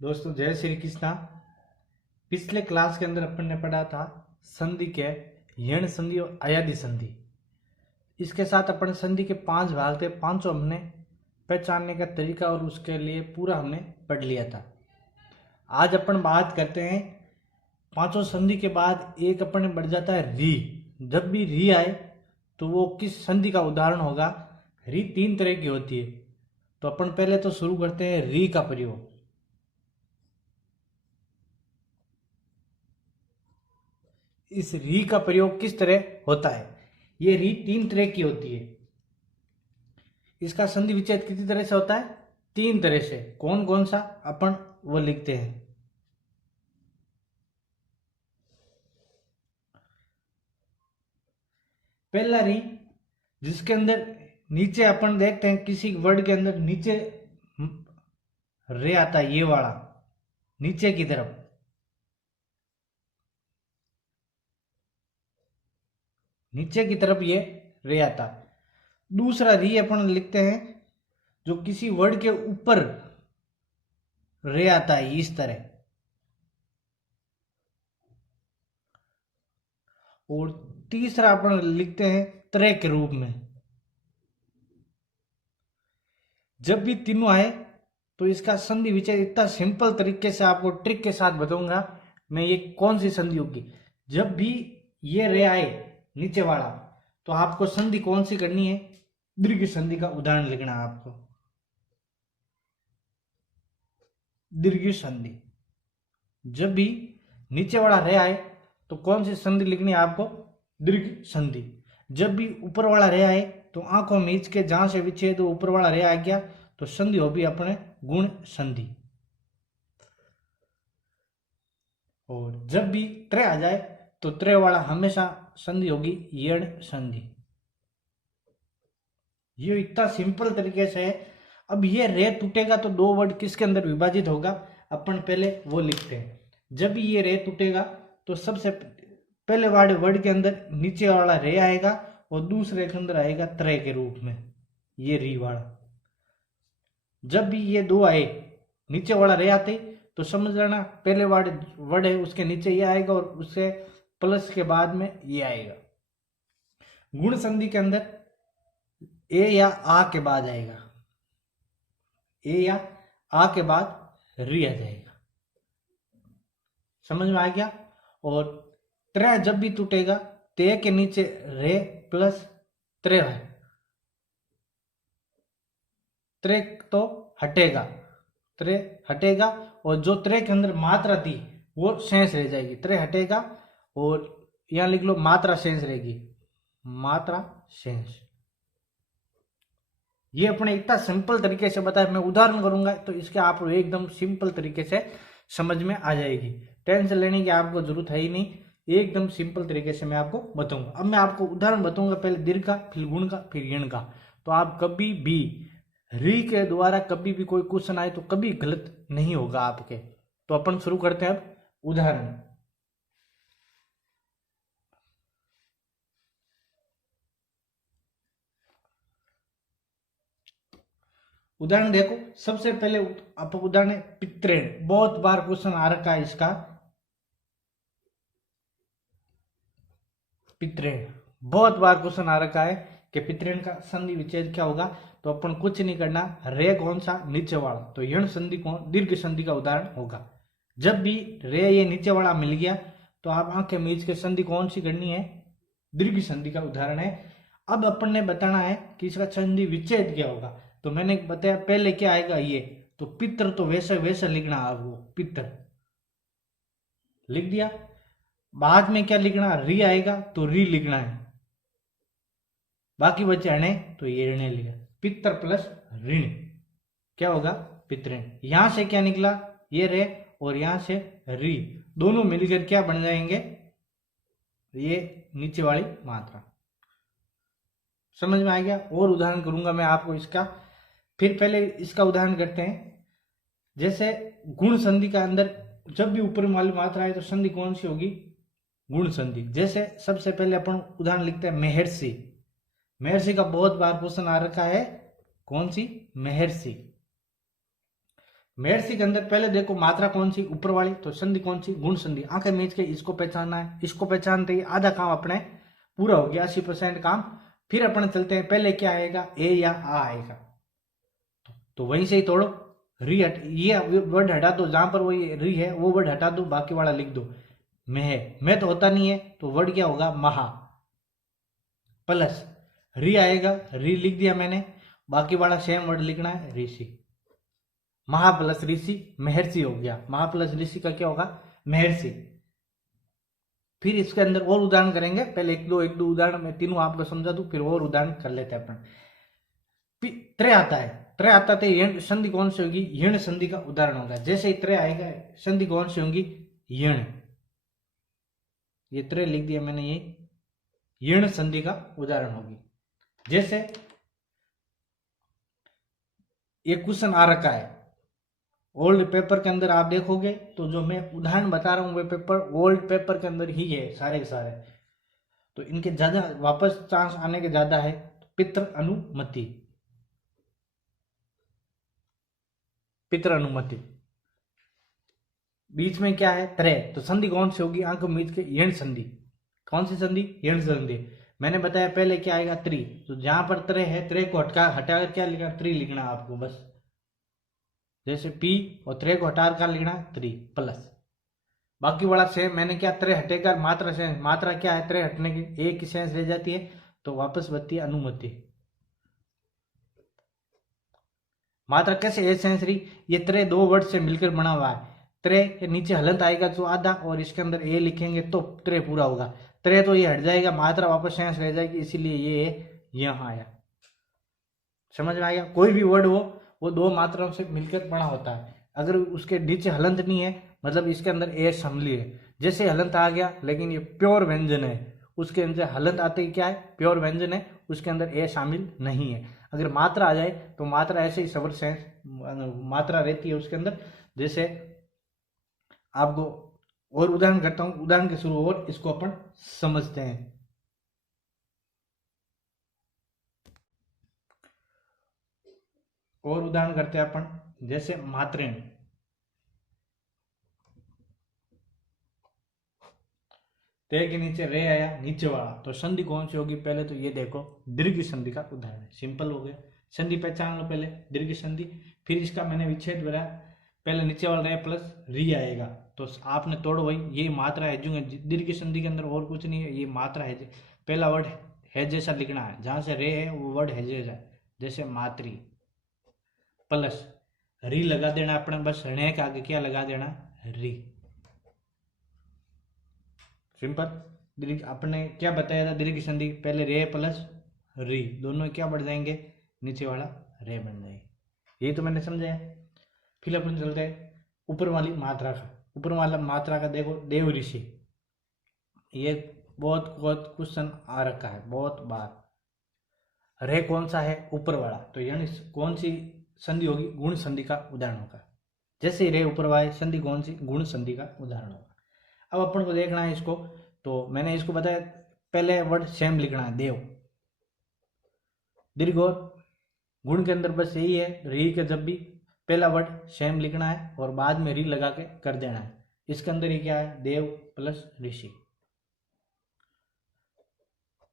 दोस्तों जय श्री कृष्णा। पिछले क्लास के अंदर अपन ने पढ़ा था संधि के यण संधि और अयादि संधि। इसके साथ अपन संधि के 5 भाग थे, पांचों हमने पहचानने का तरीका और उसके लिए पूरा हमने पढ़ लिया था। आज अपन बात करते हैं पांचों संधि के बाद एक अपन ने बढ़ जाता है री। जब भी री आए तो वो किस संधि का उदाहरण होगा। री 3 तरह की होती है, तो अपन पहले तो शुरू करते हैं री का प्रयोग। इस री का प्रयोग किस तरह होता है। ये री 3 तरह की होती है। इसका संधि विच्छेद कितनी तरह से होता है? 3 तरह से। कौन कौन सा अपन वो लिखते हैं। पहला री जिसके अंदर नीचे अपन देखते हैं किसी वर्ड के अंदर नीचे रे आता है, ये वाला नीचे की तरफ। नीचे की तरफ ये रे आता है। दूसरा री अपन लिखते हैं जो किसी वर्ड के ऊपर रे आता है, इस तरह। और तीसरा अपन लिखते हैं त्रे के रूप में। जब भी तीनों आए तो इसका संधि विच्छेद इतना सिंपल तरीके से आपको ट्रिक के साथ बताऊंगा मैं, ये कौन सी संधि होगी। जब भी ये रे आए नीचे वाला तो आपको संधि कौन सी करनी है? दीर्घ संधि का उदाहरण लिखना है आपको। दीर्घ संधि। जब भी नीचे वाला रे आए तो कौन सी संधि लिखनी है आपको? दीर्घ संधि। जब भी ऊपर वाला रे आए तो आंखों मीच के जहां से विच्छेद ऊपर वाला रे आ गया तो संधि हो भी अपने गुण संधि। और जब भी त्रे आ जाए तो त्रे वाला हमेशा संधि होगी यण संधि। ये इतना सिंपल तरीके से है। अब ये रे टूटेगा तो 2 वर्ड किसके अंदर विभाजित होगा, अपन पहले वो लिखते हैं। जब भी ये रे टूटेगा तो सबसे पहले वर्ड के अंदर नीचे वाला रे आएगा और दूसरे के अंदर आएगा त्रे के रूप में, ये री वाला। जब भी ये 2 आए नीचे वाला रे आते तो समझ लेना पहले वर्ड है उसके नीचे ये आएगा और उससे प्लस के बाद में ये आएगा। गुण संधि के अंदर ए या आ के बाद आएगा, ए या आ के बाद री आ जाएगा। समझ में आ गया। और त्रे जब भी टूटेगा ते के नीचे रे प्लस त्रे है। त्रे तो हटेगा, त्रे हटेगा और जो त्रे के अंदर मात्रा थी वो शेष रह जाएगी। त्रे हटेगा और यहां लिख लो मात्रा शेष रहेगी, मात्रा शेष। ये अपने इतना सिंपल तरीके से बताया, मैं उदाहरण करूंगा तो इसके आप एकदम सिंपल तरीके से समझ में आ जाएगी। टेंशन लेने की आपको जरूरत है ही नहीं, एकदम सिंपल तरीके से मैं आपको बताऊंगा। अब मैं आपको उदाहरण बताऊंगा, पहले दीर्घ का, फिर गुण का, फिर यण का। तो आप कभी भी री के द्वारा कभी भी कोई क्वेश्चन आए तो कभी गलत नहीं होगा आपके। तो अपन शुरू करते हैं अब उदाहरण। उदाहरण देखो, सबसे पहले आप उदाहरण है पितृण। बहुत बार क्वेश्चन आ रखा है इसका। पितृण बहुत बार क्वेश्चन आ रखा है कि पितृण का संधि विच्छेद क्या होगा। तो अपन कुछ नहीं करना, रे कौन सा? नीचे वाला। तो यण संधि कौन? दीर्घ संधि का उदाहरण होगा। जब भी रे ये नीचे वाला मिल गया तो आप आंखें मीच के संधि कौन सी करनी है? दीर्घ संधि का उदाहरण है। अब अपन ने बताना है कि इसका संधि विच्छेद क्या होगा। तो मैंने बताया पहले क्या आएगा ये, तो पित्र तो वैसे वैसे लिखना आपको, पित्र लिख दिया। बाद में क्या लिखना? री आएगा तो री लिखना है। बाकी बचे अणे तो ये ऋण लिखा। पित्र प्लस ऋण क्या होगा? पितृण। यहां से क्या निकला? ये रे और यहां से री, दोनों मिलकर क्या बन जाएंगे? ये नीचे वाली मात्रा। समझ में आ गया। और उदाहरण करूंगा मैं आपको इसका। फिर पहले इसका उदाहरण करते हैं। जैसे गुण संधि का अंदर जब भी ऊपर वाली मात्रा है तो संधि कौन सी होगी? गुण संधि। जैसे सबसे पहले अपन उदाहरण लिखते हैं महर्षि। महर्षि का बहुत बार क्वेश्चन आ रखा है, कौन सी? महर्षि। महर्षि के अंदर पहले देखो मात्रा कौन सी, ऊपर वाली, तो संधि कौन सी, गुण संधि। आंखें मीच के इसको पहचानना है, इसको पहचानते ही आधा काम अपने पूरा हो गया, 80% काम। फिर अपन चलते हैं, पहले क्या आएगा, ए या आ आएगा, तो वहीं से ही तोड़ो। री हट, ये वर्ड हटा दो, जहां पर वो री है वो वर्ड हटा दो, बाकी वाला लिख दो। मैं तो होता नहीं है, तो वर्ड क्या होगा, महा, प्लस री आएगा, री लिख दिया मैंने, बाकी वाला सेम वर्ड लिखना है, ऋषि। महा प्लस ऋषि महर्षि हो गया, महा प्लस ऋषि का क्या होगा, महर्षि। फिर इसके अंदर और उदाहरण करेंगे, पहले एक दो उदाहरण मैं तीनों आपको समझा दूं, फिर और उदाहरण कर लेते हैं अपन। त्रय आता है, त्रय आता तो यण संधि कौन सी होगी, यण संधि का उदाहरण होगा। जैसे ही त्रय आएगा, संधि कौन सी होगी, यण। ये त्रय लिख दिया मैंने, ये यण संधि का उदाहरण होगी। जैसे ये क्वेश्चन आ रखा है ओल्ड पेपर के अंदर, आप देखोगे तो जो मैं उदाहरण बता रहा हूं वे पेपर ओल्ड पेपर के अंदर ही है सारे के सारे, तो इनके ज्यादा वापस चांस आने के ज्यादा है। पितृ अनुमति, पितृ अनुमति, बीच में क्या है, त्रय, तो संधि कौन सी होगी, आंख मीच के यण संधि। कौन सी संधि, यण संधि। मैंने बताया पहले क्या आएगा, त्रि, तो जहां पर त्रय है, त्रय को हटाकर क्या लिखना, त्रि लिखना आपको बस। जैसे पी और त्रय को हटाकर क्या लिखना, त्रि, प्लस बाकी वाला सेम। मैंने क्या, त्रय हटेगा, मात्रा सेंस, मात्रा क्या है, त्रय हटने की एक की सेंस रह जाती है, तो वापस बचती है अनुमति। मात्रा कैसे ए सेंस रही, ये त्रय दो वर्ड से मिलकर बना हुआ है। त्रय के नीचे हलंत आएगा जो आधा, और इसके अंदर ए लिखेंगे तो त्रय पूरा होगा। त्रय तो ये हट जाएगा, मात्रा वापस सेंस रह जाएगी, इसीलिए ये यहां आया। समझ में आएगा, कोई भी वर्ड हो वो दो मात्राओं से मिलकर बना होता है। अगर उसके नीचे हलंत नहीं है, मतलब इसके अंदर ए शामिल है। जैसे हलंत आ गया, लेकिन ये प्योर व्यंजन है, उसके अंदर हलंत आते ही क्या है, प्योर व्यंजन है, उसके अंदर ए शामिल नहीं है। अगर मात्रा आ जाए तो मात्रा ऐसे ही सबर सेंस मात्रा रहती है उसके अंदर। जैसे आपको और उदाहरण करता हूं, उदाहरण के शुरू और इसको अपन समझते हैं। और उदाहरण करते हैं अपन, जैसे मात्रेण, ते के नीचे रे आया, नीचे वाला, तो संधि कौन सी होगी, पहले तो ये देखो, दीर्घ संधि का उदाहरण है, सिंपल हो गया। संधि पहचान लो पहले, दीर्घ संधि। फिर इसका मैंने विच्छेद बनाया, पहले नीचे वाला रे प्लस री आएगा, तो आपने तोड़ो भाई, ये मात्रा है जो दीर्घ संधि के अंदर, और कुछ नहीं है, ये मात्रा है। पहला वर्ड है जैसा लिखना है, जहां से रे है वो वर्ड है जैसा, जैसे मातृ, प्लस री लगा देना अपने, बस ऋण के आगे क्या लगा देना, री, सिंपल। दीर्घ आपने क्या बताया था, दीर्घ संधि पहले रे प्लस री, दोनों क्या बढ़ जाएंगे, नीचे वाला रे बन जाएंगे, यही तो मैंने समझाया। फिर अपन चलते हैं ऊपर वाली मात्रा का। ऊपर वाला मात्रा का देखो, देव ऋषि, ये बहुत बहुत क्वेश्चन आ रखा है बहुत बार। रे कौन सा है, ऊपर वाला, तो यानी कौन सी संधि होगी, गुण संधि का उदाहरण होगा। जैसे ही रे ऊपर वाले, संधि कौन सी, गुण संधि का उदाहरण होगा। अब अपन को देखना है इसको, तो मैंने इसको बताया पहले वर्ड सेम लिखना है, देव, दीर्घ और गुण के अंदर बस यही है, री के जब भी पहला वर्ड सेम लिखना है और बाद में री लगा के कर देना है। इसके अंदर ही क्या है, देव प्लस ऋषि।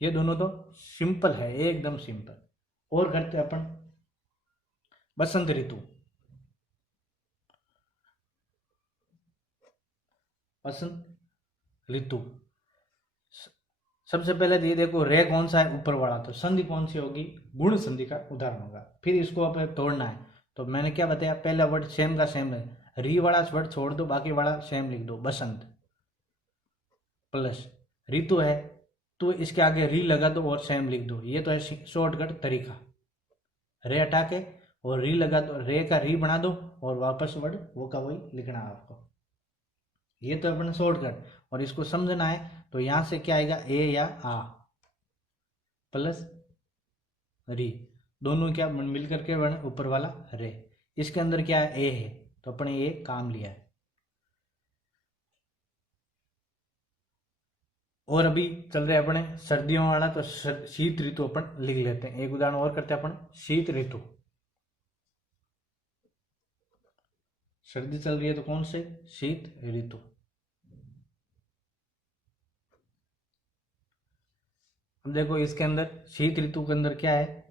ये दोनों तो सिंपल है, एकदम सिंपल। और करते अपन बसंत ऋतु, बसंत ऋतु। सबसे पहले ये देखो, रे कौन सा है, ऊपर वाला, तो संधि कौन सी होगी, गुण संधि का उदाहरण होगा। फिर इसको अपन तोड़ना है, तो मैंने क्या बताया, पहला वर्ड सेम का सेम है, री वाला वर्ड छोड़ दो, बाकी वाला सेम लिख दो, बसंत, प्लस ऋतु है तो इसके आगे री लगा दो और सेम लिख दो। ये तो है शॉर्टकट तरीका, रे हटा के और री लगा दो, रे का री बना दो और वापस वर्ड वो का वही लिखना है आपको। ये तो अपना शॉर्टकट, और इसको समझना है तो यहां से क्या आएगा, ए या आ प्लस री, दोनों क्या मिलकर के बने ऊपर वाला रे। इसके अंदर क्या है, ए है, तो अपने ए काम लिया है। और अभी चल रहे अपने सर्दियों वाला, तो शीत ऋतु अपन लिख लेते हैं। एक उदाहरण और करते हैं अपन, शीत ऋतु। सर्दी चल रही है तो कौन से? शीत ऋतु। अब देखो इसके अंदर शीत ऋतु के अंदर क्या है,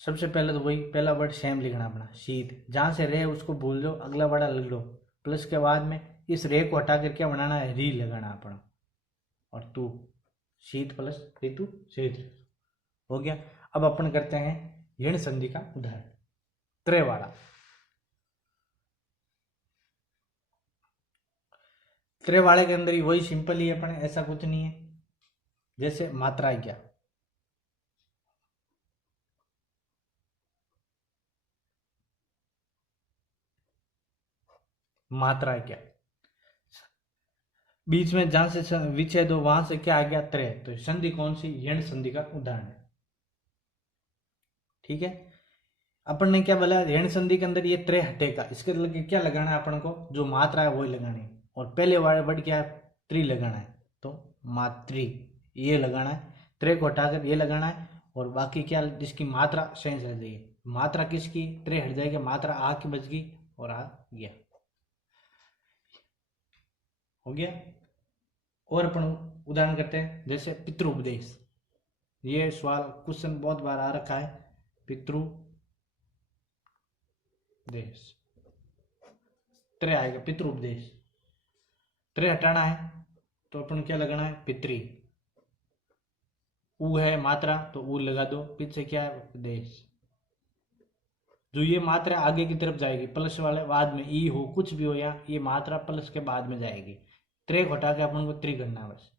सबसे पहले तो वही पहला वर्ड सेम लिखना अपना, शीत। जहां से रे उसको भूल जाओ, अगला वर्ड लिख लो। प्लस के बाद में इस रे को हटा कर क्या बनाना है? री लगाना अपना। और तू, शीत प्लस ऋतु, शीत ऋतु हो गया। अब अपन करते हैं यण संधि का उदाहरण, त्रे वाला। त्रे वाले के अंदर ही वही सिंपल ही अपन, ऐसा कुछ नहीं है। जैसे मात्रा क्या, मात्रा क्या, बीच में जहां से विच्छेद हो वहां से क्या आ गया? त्रे। तो संधि कौन सी? यण संधि का उदाहरण है। ठीक है, अपन ने क्या बोला? यण संधि के अंदर ये त्रे हटेगा, इसके लगे क्या लगाना है अपन को? जो मात्रा है वही लगानी है। और पहले वाले वर्ड क्या है? त्रि लगाना है, तो मातृ ये लगाना है। त्रे को हटाकर ये लगाना है। और बाकी क्या, जिसकी मात्रा सेंस रह जाएगी। मात्रा किसकी? त्रे हट जाएगी, मात्रा आ की बच गई और आ गया, हो गया। और अपन उदाहरण करते हैं, जैसे पितृउपदेश। ये सवाल क्वेश्चन बहुत बार आ रखा है, पितृउपदेश। त्रे आएगा पितृउपदेश, त्रे हटाना है तो अपन क्या लगाना है? पितृ। उ है मात्रा तो उ लगा दो, पीछे क्या है? उपदेश। जो ये मात्रा आगे की तरफ जाएगी, प्लस वाले बाद में ई हो, कुछ भी हो, या ये मात्रा प्लस के बाद में जाएगी। त्रे को हटा के अपन को त्रि करना है बस।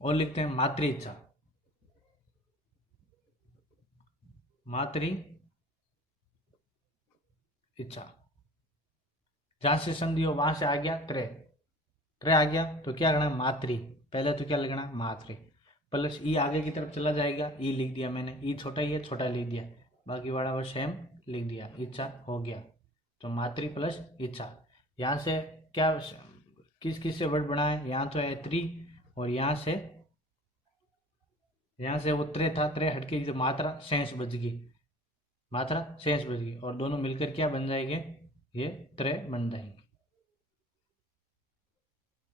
और लिखते हैं मातृ इच्छा, मातृ इच्छा। जहां से संधि हो वहां से आ गया त्रे, त्रे आ गया तो क्या करना? मातृ। पहले तो क्या लिखना? मातृ प्लस ई आगे की तरफ चला जाएगा, ई लिख दिया मैंने, ई छोटा ही है, छोटा लिख दिया, बाकी वाला वो सेम लिख दिया, इच्छा हो गया। तो मातृ प्लस इच्छा। यहाँ से क्या, किस किस से वर्ड बना है? यहाँ तो है त्रि, और यहाँ से वो त्रे था, त्रे हटके जो मात्रा शेष बच गई, मात्रा शेष बच गई, और दोनों मिलकर क्या बन जाएंगे? ये त्रे बन जाएंगे।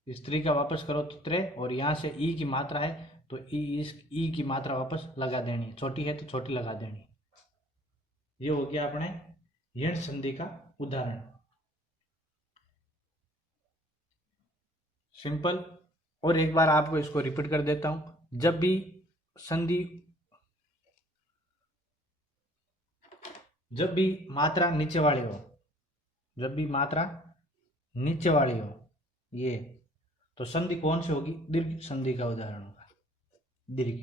इस त्रि का वापस करो तो त्रे, और यहाँ से ई की मात्रा है तो ई, इस ई की मात्रा वापस लगा देनी, छोटी है तो छोटी लगा देनी। ये हो गया अपने यण संधि का उदाहरण, सिंपल। और एक बार आपको इसको रिपीट कर देता हूं, जब भी संधि, जब भी मात्रा नीचे वाली हो, जब भी मात्रा नीचे वाली हो ये, तो संधि कौन सी होगी? दीर्घ संधि का उदाहरण होगा, दीर्घ।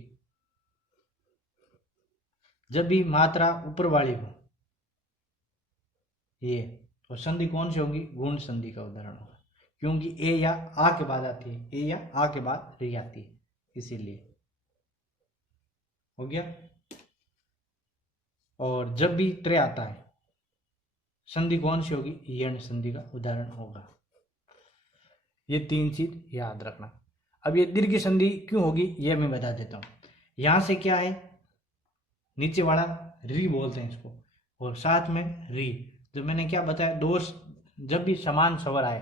जब भी मात्रा ऊपर वाली हो ये, तो संधि कौन सी होगी? गुण संधि का उदाहरण होगा, क्योंकि ए या आ के बाद आती है, ए या आ के बाद री आती है, इसीलिए। हो गया। और जब भी त्रे आता है संधि कौन सी होगी? यण संधि का उदाहरण होगा। ये तीन चीज याद रखना। अब ये दीर्घ संधि क्यों होगी ये मैं बता देता हूं। यहां से क्या है? नीचे वाला री बोलते हैं इसको, और साथ में री। जो मैंने क्या बताया, दो जब भी समान स्वर आए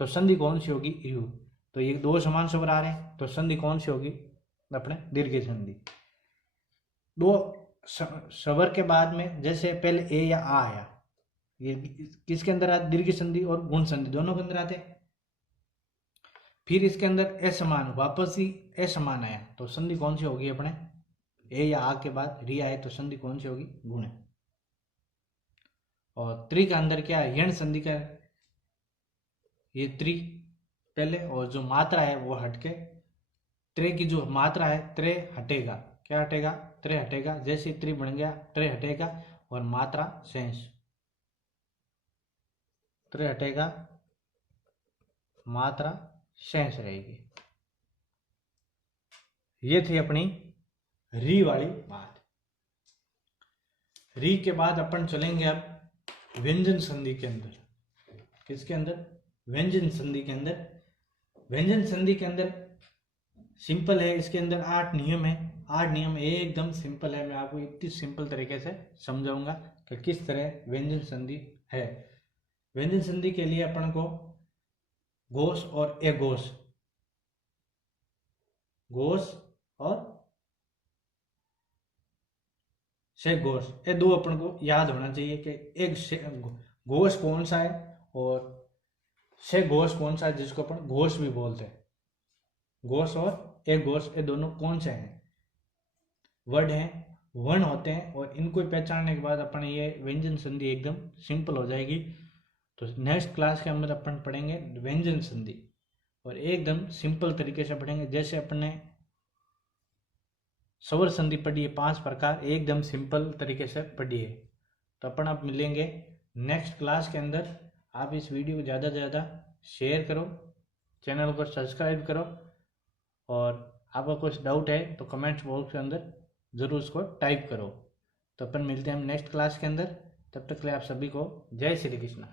तो संधि कौन सी होगी? यू। तो ये दो समान स्वर आ रहे हैं तो संधि कौन सी होगी? अपने दीर्घ संधि। दो स्वर के बाद में जैसे पहले ए या आ आया, ये किसके अंदर आते? दीर्घ संधि और गुण संधि दोनों के अंदर आते हैं। फिर इसके अंदर असमान, वापस ही असमान आया तो संधि कौन सी होगी? अपने ए या आ के बाद री आए तो संधि कौन सी होगी? गुण। और त्रि का अंदर क्या है? यण संधि का, ये त्रि पहले, और जो मात्रा है वो हटके, त्रे की जो मात्रा है त्रे हटेगा, क्या हटेगा? त्रे हटेगा। जैसे त्रि बन गया त्रे हटेगा, और मात्रा शेष, त्रे हटेगा, मात्रा शेष रहेगी। ये थी अपनी री वाली बात। री के बाद अपन चलेंगे अब व्यंजन संधि के अंदर। किसके अंदर? व्यंजन संधि के अंदर। व्यंजन संधि के अंदर सिंपल है, इसके अंदर 8 नियम है। 8 नियम एकदम सिंपल है, मैं आपको इतनी सिंपल तरीके से समझाऊंगा कि किस तरह व्यंजन संधि है। व्यंजन संधि के लिए अपन को घोष और अघोष, घोष और शेघोष, ये दो अपन को याद होना चाहिए कि एक घोष कौन सा है और शेघोष कौन सा है, जिसको अपन घोष भी बोलते हैं। घोष और अघोष ये दोनों कौन से हैं, वर्ड हैं, वर्ण होते हैं, और इनको पहचानने के बाद अपन ये व्यंजन संधि एकदम सिंपल हो जाएगी। तो नेक्स्ट क्लास के अंदर अपन पढ़ेंगे व्यंजन संधि, और एकदम सिंपल तरीके से पढ़ेंगे। जैसे अपन ने स्वर संधि पढ़ी है 5 प्रकार, एकदम सिंपल तरीके से पढ़ी है। तो अपन अब मिलेंगे नेक्स्ट क्लास के अंदर। आप इस वीडियो को ज़्यादा से ज़्यादा शेयर करो, चैनल को सब्सक्राइब करो, और आपका कुछ डाउट है तो कमेंट्स बॉक्स के अंदर ज़रूर उसको टाइप करो। तो अपन मिलते हैं हम नेक्स्ट क्लास के अंदर। तब तक के लिए आप सभी को जय श्री कृष्ण।